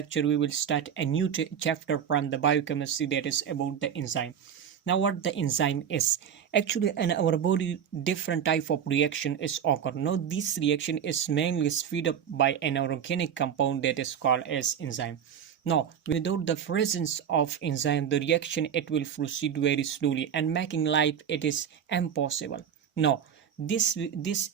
lecture we will start a new chapter from the biochemistry, that is about the enzyme. Now what the enzyme is? Actually in our body different type of reaction is occur. Now this reaction is mainly speed up by an organic compound that is called as enzyme. Now without the presence of enzyme, the reaction it will proceed very slowly and making life it is impossible. Now this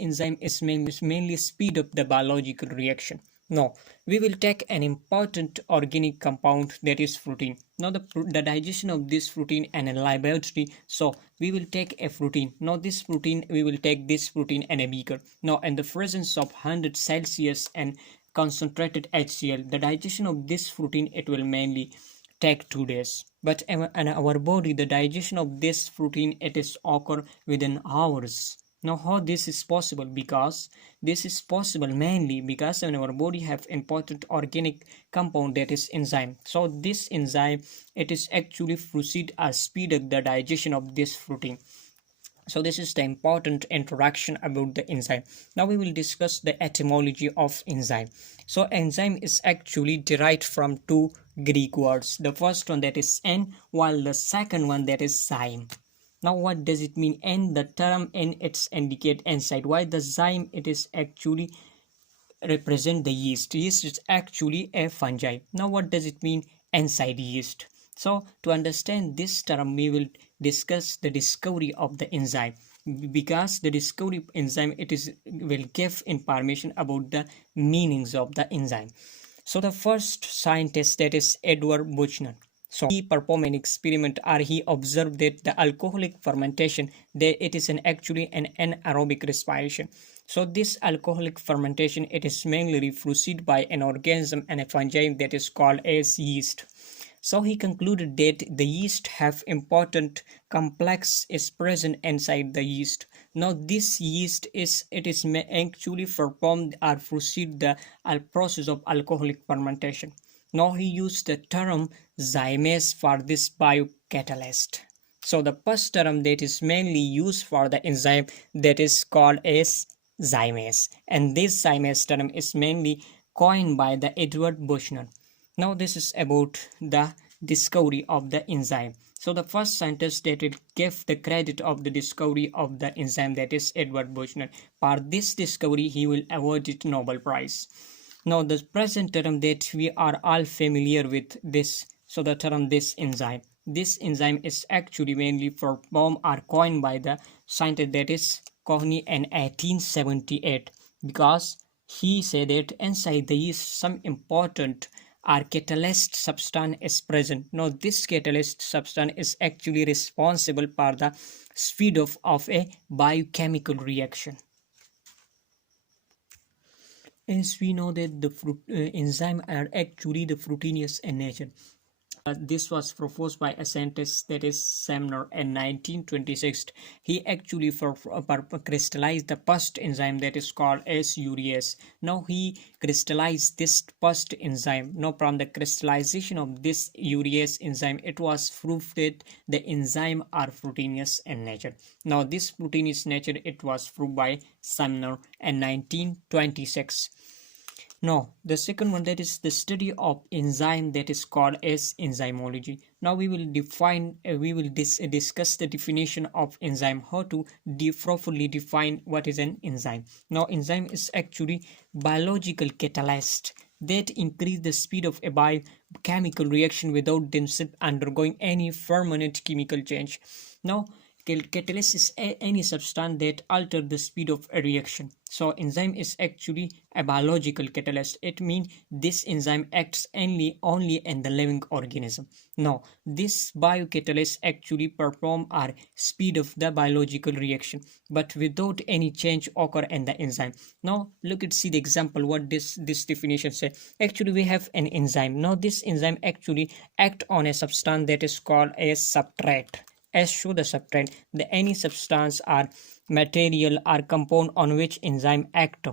enzyme is mainly speed up the biological reaction. Now we will take an important organic compound, that is protein. Now the digestion of this protein and a laboratory. So we will take a protein. Now this protein, we will take this protein in a beaker. Now in the presence of 100 Celsius and concentrated HCl, the digestion of this protein it will mainly take 2 days. But in our body, the digestion of this protein it is occur within hours. Now how this is possible? Because this is possible mainly because in our body have important organic compound, that is enzyme. So this enzyme it is actually proceed or speed up the digestion of this protein. So this is the important introduction about the enzyme. Now we will discuss the etymology of enzyme. So enzyme is actually derived from two Greek words. The first one that is en, while the second one that is zyme. Now what does it mean? En, the term en it's indicate inside. Why the zyme? It is actually represent the yeast. Yeast is actually a fungi. Now what does it mean? Inside yeast. So to understand this term, we will discuss the discovery of the enzyme, because the discovery of enzyme it is will give information about the meanings of the enzyme. So the first scientist, that is Edward Buchner. So he performed an experiment, or he observed that the alcoholic fermentation, it is actually an anaerobic respiration. So this alcoholic fermentation it is mainly preceded by an organism and a fungi that is called as yeast. So he concluded that the yeast have important complex is present inside the yeast. Now this yeast is actually performed or proceed the process of alcoholic fermentation. Now he used the term zymase for this biocatalyst. So the first term that is mainly used for the enzyme that is called as zymase, and this zymase term is mainly coined by the Edward Buchner. Now this is about the discovery of the enzyme. So the first scientist that will give the credit of the discovery of the enzyme, that is Edward Buchner. For this discovery he will award it Nobel Prize. Now the present term that we are all familiar with this, so the term this enzyme is actually mainly formed or coined by the scientist that is Cohney in 1878, because he said that inside the yeast some important or catalyst substance is present. Now this catalyst substance is actually responsible for the speed of a biochemical reaction. As we know that the enzymes are actually the proteinous in nature. This was proposed by a scientist that is Sumner in 1926. He actually crystallized the first enzyme that is called as urease. Now he crystallized this first enzyme. Now from the crystallization of this urease enzyme, it was proved that the enzyme are proteinous in nature. Now this proteinous nature it was proved by Sumner in 1926. Now the second one, that is the study of enzyme, that is called as enzymology. Now we will discuss the definition of enzyme, how to properly define what is an enzyme. Now enzyme is actually biological catalyst that increase the speed of a biochemical reaction without themselves undergoing any permanent chemical change. Now catalyst is any substance that alter the speed of a reaction. So enzyme is actually a biological catalyst. It means this enzyme acts only in the living organism. Now this biocatalyst actually perform or speed of the biological reaction, but without any change occur in the enzyme. Now see the example what this definition say. Actually we have an enzyme. Now this enzyme actually act on a substance that is called a substrate. As show the substrate, any substance or material or compound on which enzyme act.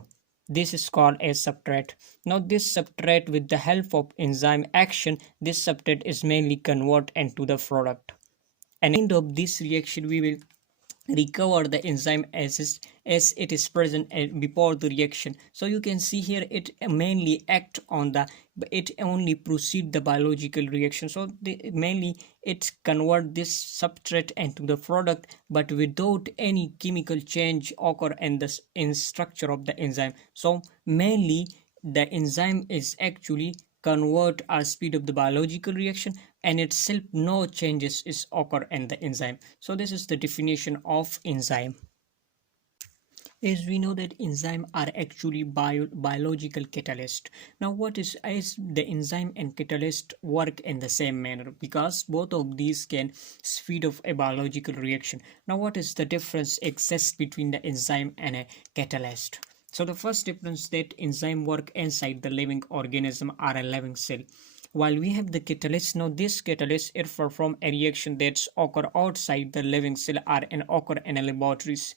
This is called a substrate. Now this substrate, with the help of enzyme action, this substrate is mainly converted into the product. And at the end of this reaction we will recover the enzyme as it is present before the reaction. So you can see here it mainly act on the, it only proceed the biological reaction. So mainly it convert this substrate into the product, but without any chemical change occur in the in structure of the enzyme. So mainly the enzyme is actually convert or speed up the biological reaction, and itself no changes is occur in the enzyme. So this is the definition of enzyme. As we know that enzyme are actually biological catalyst. Now what is, as the enzyme and catalyst work in the same manner, because both of these can speed up a biological reaction. Now what is the difference exists between the enzyme and a catalyst? So the first difference, that enzyme work inside the living organism or a living cell, while we have the catalyst. Now this catalyst it perform a reaction that's occur outside the living cell or an occur in a laboratories.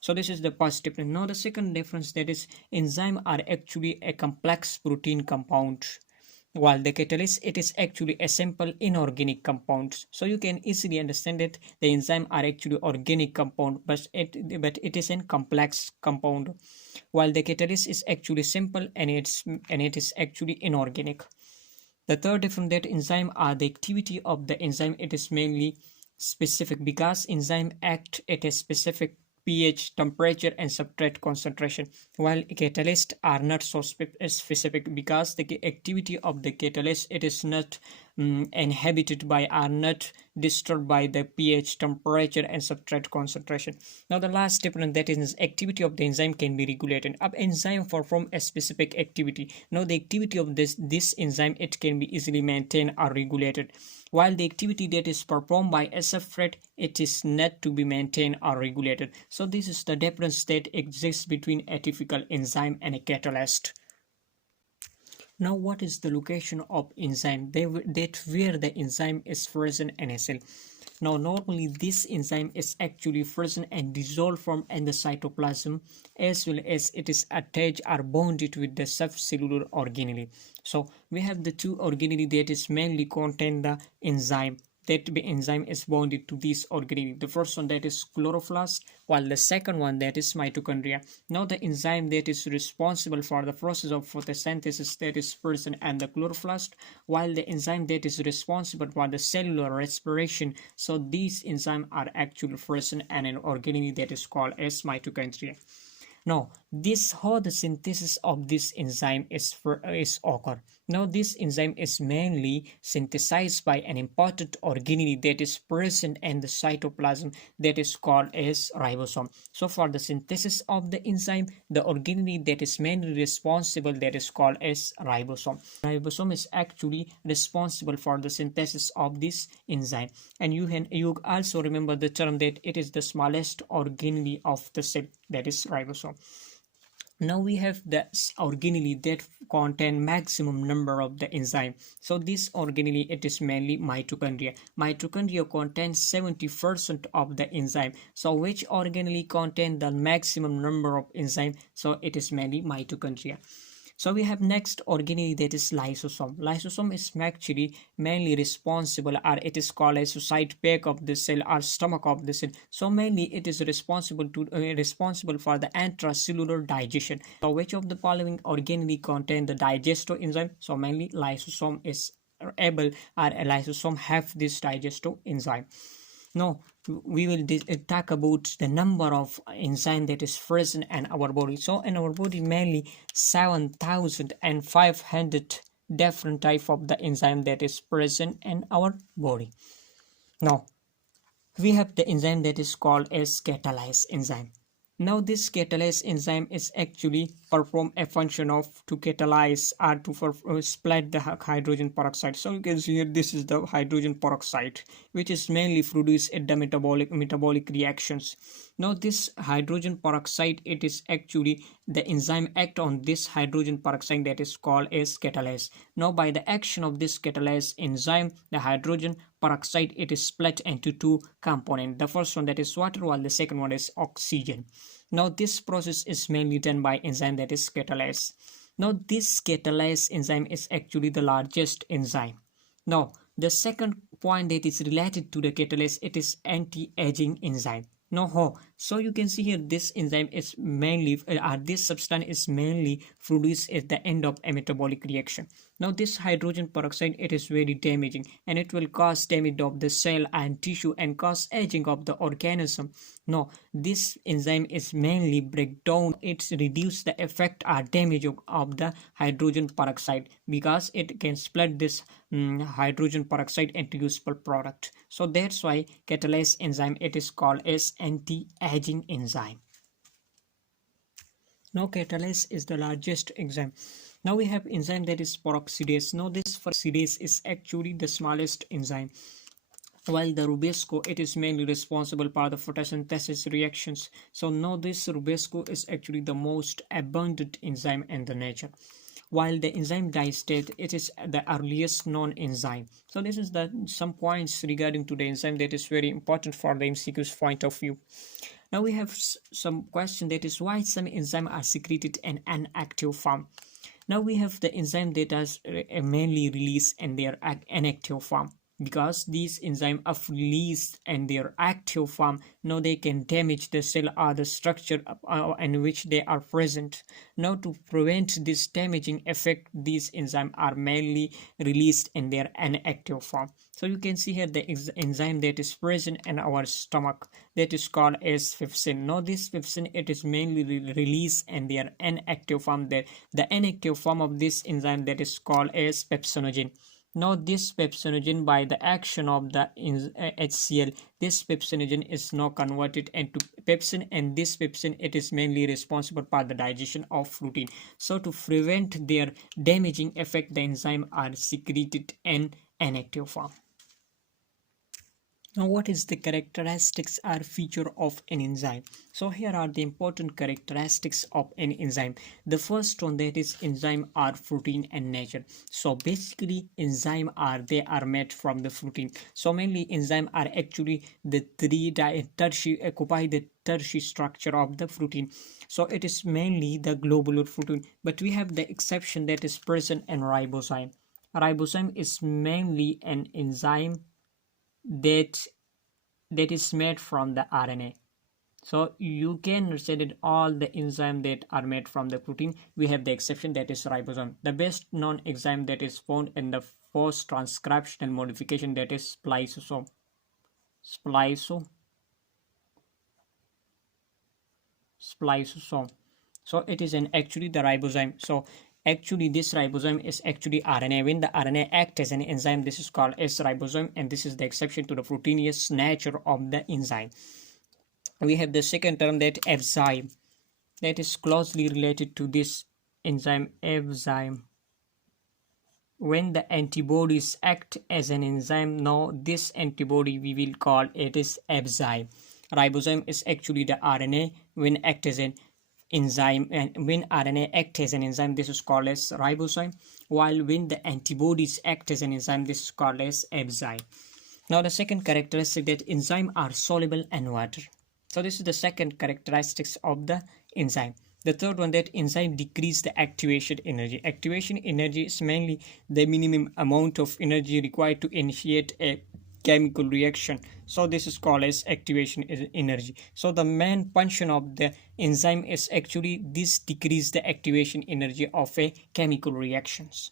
So this is the first difference. Now the second difference, that is enzyme are actually a complex protein compound, while the catalyst it is actually a simple inorganic compound. So you can easily understand that the enzyme are actually organic compound, but it is a complex compound, while the catalyst is actually simple and it is actually inorganic. The third difference, that enzyme are the activity of the enzyme it is mainly specific, because enzyme act at a specific pH, temperature and substrate concentration, while catalysts are not so specific, because the activity of the catalyst it is not inhibited by, are not disturbed by the pH, temperature and substrate concentration. Now the last difference, that is activity of the enzyme can be regulated. An enzyme perform a specific activity. Now the activity of this enzyme it can be easily maintained or regulated, while the activity that is performed by a substrate it is not to be maintained or regulated. So this is the difference that exists between a typical enzyme and a catalyst. Now what is the location of enzyme? That where the enzyme is present in a cell. Now normally this enzyme is actually present and dissolved from in the cytoplasm, as well as it is attached or bonded with the subcellular organelle. So we have the two organelle that is mainly contain the enzyme. That the enzyme is bonded to this organelle. The first one that is chloroplast, while the second one that is mitochondria. Now the enzyme that is responsible for the process of photosynthesis that is present and the chloroplast, while the enzyme that is responsible for the cellular respiration. So these enzymes are actually present in an organelle that is called as mitochondria. Now, this how the synthesis of this enzyme is occur. Now, this enzyme is mainly synthesized by an important organelle that is present in the cytoplasm that is called as ribosome. So, for the synthesis of the enzyme, the organelle that is mainly responsible that is called as ribosome. Ribosome is actually responsible for the synthesis of this enzyme. And you also remember the term that it is the smallest organelle of the cell, that is ribosome. Now we have the organelle that contain maximum number of the enzyme. So this organelle it is mainly mitochondria. Mitochondria contains 70% of the enzyme. So which organelle contain the maximum number of enzyme? So it is mainly mitochondria. So we have next organelle that is lysosome. Lysosome is actually mainly responsible, or it is called as side pack of the cell or stomach of the cell. So mainly it is responsible for the intracellular digestion. So which of the following organelle contain the digestive enzyme? So mainly lysosome is able, or a lysosome have this digestive enzyme. Now we will talk about the number of enzyme that is present in our body. So in our body mainly 7,500 different type of the enzyme that is present in our body. Now we have the enzyme that is called as catalyze enzyme. Now this catalyze enzyme is actually perform a function of to catalyze or to split the hydrogen peroxide. So you can see here this is the hydrogen peroxide, which is mainly produced at the metabolic reactions. Now this hydrogen peroxide it is actually the enzyme act on this hydrogen peroxide that is called as catalyze. Now by the action of this catalyze enzyme, the hydrogen peroxide it is split into two components. The first one that is water, while the second one is oxygen. Now this process is mainly done by enzyme that is catalyze. Now this catalyze enzyme is actually the largest enzyme. Now the second point that is related to the catalyze, it is anti-aging enzyme. No, ho. So you can see here this enzyme is mainly, this substance is mainly produced at the end of a metabolic reaction. Now this hydrogen peroxide, it is very damaging and it will cause damage of the cell and tissue and cause aging of the organism. No, this enzyme is mainly breakdown. It's reduce the effect or damage of the hydrogen peroxide because it can split this hydrogen peroxide into useful product. So that's why catalyze enzyme, it is called as anti-aging enzyme. Now catalyze is the largest enzyme. Now we have enzyme that is peroxidase. Now this peroxidase is actually the smallest enzyme, while the rubesco, it is mainly responsible for the photosynthesis reactions. So now this rubesco is actually the most abundant enzyme in the nature, while the enzyme diastase, it is the earliest known enzyme. So this is the some points regarding to the enzyme that is very important for the MCQ's point of view. Now we have some question, that is why some enzymes are secreted in an active form. Now we have the enzyme that is mainly released in their inactive form, because these enzymes are released in their active form. Now they can damage the cell or the structure in which they are present. Now to prevent this damaging effect, these enzymes are mainly released in their inactive form. So you can see here the enzyme that is present in our stomach, that is called as pepsin. Now this pepsin, it is mainly released in their inactive form. That the inactive form of this enzyme, that is called as pepsinogen. Now this pepsinogen, by the action of the HCl, this pepsinogen is now converted into pepsin, and this pepsin, it is mainly responsible for the digestion of protein. So to prevent their damaging effect, the enzyme are secreted in inactive form. Now what is the characteristics or feature of an enzyme? So here are the important characteristics of an enzyme. The first one, that is enzyme are protein in nature. So basically enzyme are, they are made from the protein. So mainly enzyme are actually the tertiary, occupy the tertiary structure of the protein. So it is mainly the globular protein, but we have the exception that is present in ribosome. Ribosome is mainly an enzyme that is made from the RNA. So you can say that all the enzymes that are made from the protein, we have the exception, that is ribosome. The best known enzyme that is found in the post transcriptional modification, that is spliceosome. Spliceosome. So it is an actually the ribosome. So actually this ribosome is actually RNA. When the RNA acts as an enzyme, this is called as ribosome, and this is the exception to the proteinous nature of the enzyme. We have the second term, that enzyme, that is closely related to this enzyme. Enzyme, when the antibodies act as an enzyme, now this antibody we will call it is enzyme. Ribosome is actually the RNA when act as an enzyme, and when RNA act as an enzyme, this is called as ribosome, while when the antibodies act as an enzyme, this is called as enzyme. Now the second characteristic, that enzymes are soluble in water. So this is the second characteristics of the enzyme. The third one, that enzyme decrease the activation energy. Activation energy is mainly the minimum amount of energy required to initiate a chemical reaction. So this is called as activation energy. So the main function of the enzyme is actually this decrease the activation energy of a chemical reactions.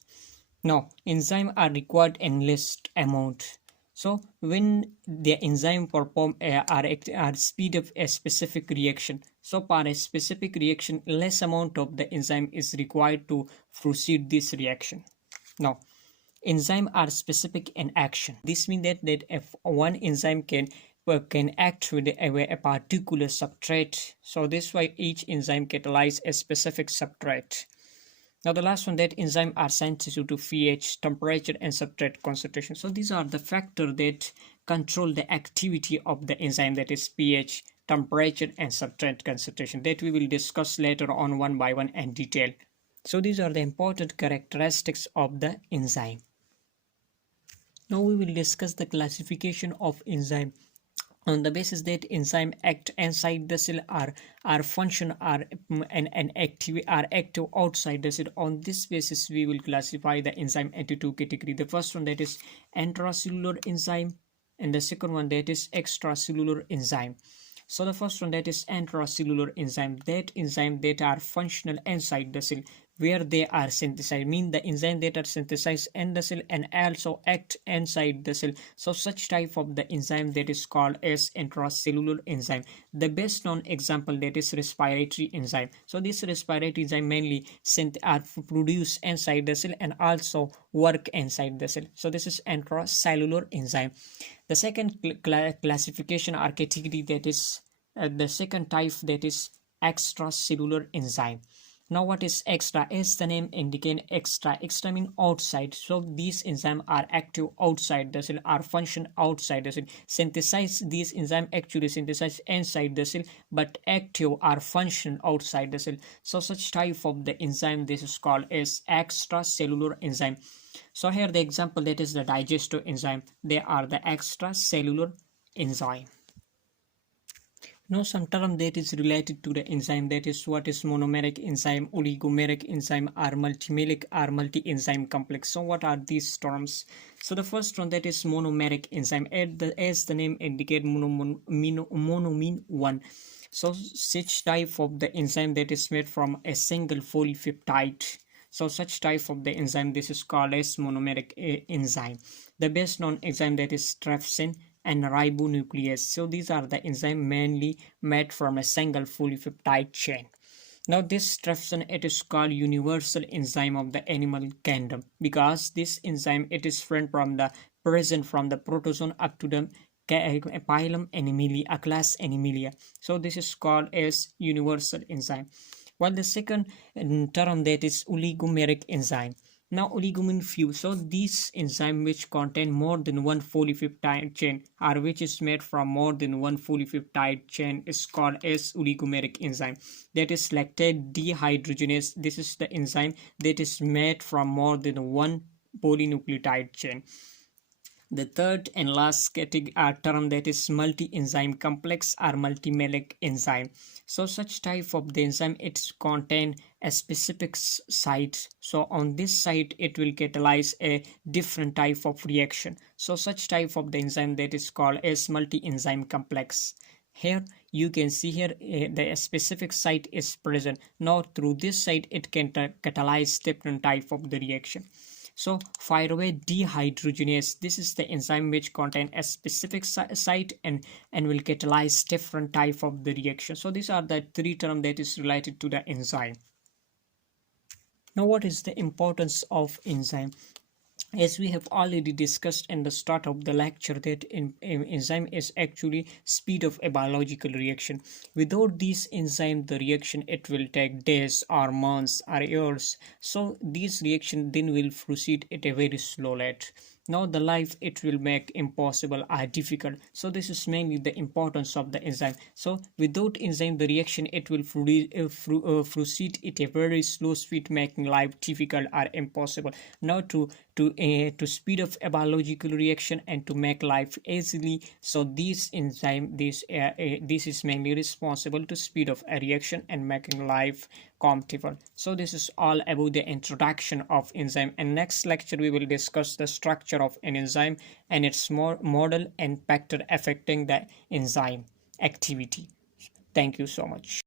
Now enzymes are required in less amount. So when the enzyme perform are speed up a specific reaction, so for a specific reaction, less amount of the enzyme is required to proceed this reaction. Now enzymes are specific in action. This means that if one enzyme can act with a particular substrate, so this way each enzyme catalyze a specific substrate. Now the last one, that enzymes are sensitive to pH, temperature, and substrate concentration. So these are the factors that control the activity of the enzyme, that is pH, temperature, and substrate concentration, that we will discuss later on one by one in detail. So these are the important characteristics of the enzyme. Now we will discuss the classification of enzyme. On the basis that enzyme act inside the cell are function are and active are active outside the cell. On this basis we will classify the enzyme into two categories. The first one, that is intracellular enzyme, and the second one, that is extracellular enzyme. So the first one, that is intracellular enzyme, that enzyme that are functional inside the cell, where they are synthesized, mean the enzyme that are synthesized in the cell and also act inside the cell. So such type of the enzyme that is called as intracellular enzyme. The best known example, that is respiratory enzyme. So this respiratory enzyme mainly are produced inside the cell and also work inside the cell. So this is intracellular enzyme. The second classification or category, that is the second type, that is extracellular enzyme. Now what is extra? As the name indicate, extra mean outside. So these enzymes are active outside the cell, are function outside the cell. Synthesize, these enzymes actually synthesize inside the cell but active or function outside the cell. So such type of the enzyme, this is called as extracellular enzyme. So here the example, that is the digestive enzyme, they are the extracellular enzyme. Now some term that is related to the enzyme, that is what is monomeric enzyme, oligomeric enzyme, or multimeric or multi-enzyme complex. So what are these terms? So the first one, that is monomeric enzyme, as the name indicate, monomin 1. So such type of the enzyme that is made from a single polypeptide. So such type of the enzyme, this is called as monomeric enzyme. The best known enzyme, that is trypsin and ribonuclease. So these are the enzymes mainly made from a single polypeptide chain. Now this trypsin, it is called universal enzyme of the animal kingdom, because this enzyme, it is present from the protozoan up to the phylum Animalia, class Animalia. So this is called as universal enzyme. While the second term, that is oligomeric enzyme. Now oligomer few. So these enzyme which contain more than one polypeptide chain, or which is made from more than one polypeptide chain, is called as oligomeric enzyme. That is lactate dehydrogenase. This is the enzyme that is made from more than one polynucleotide chain. The third and last category term, that is multi-enzyme complex or multimeric enzyme. So such type of the enzyme, it contain a specific site. So on this site, it will catalyze a different type of reaction. So such type of the enzyme, that is called as multi-enzyme complex. Here you can see here the specific site is present. Now through this site, it can catalyze different type of the reaction. So pyruvate dehydrogenase, this is the enzyme which contain a specific site and will catalyze different type of the reaction. So these are the three terms that is related to the enzyme. Now what is the importance of enzyme? As we have already discussed in the start of the lecture, that enzyme is actually speed of a biological reaction. Without this enzyme, the reaction, it will take days or months or years. So this reaction then will proceed at a very slow rate. Now the life, it will make impossible or difficult. So this is mainly the importance of the enzyme. So without enzyme, the reaction, it will proceed at a very slow speed, making life difficult or impossible. Now to speed up a biological reaction and to make life easily, so this enzyme, this is mainly responsible to speed up a reaction and making life comfortable. So this is all about the introduction of enzyme, and next lecture we will discuss the structure of an enzyme and its model and factor affecting the enzyme activity. Thank you so much.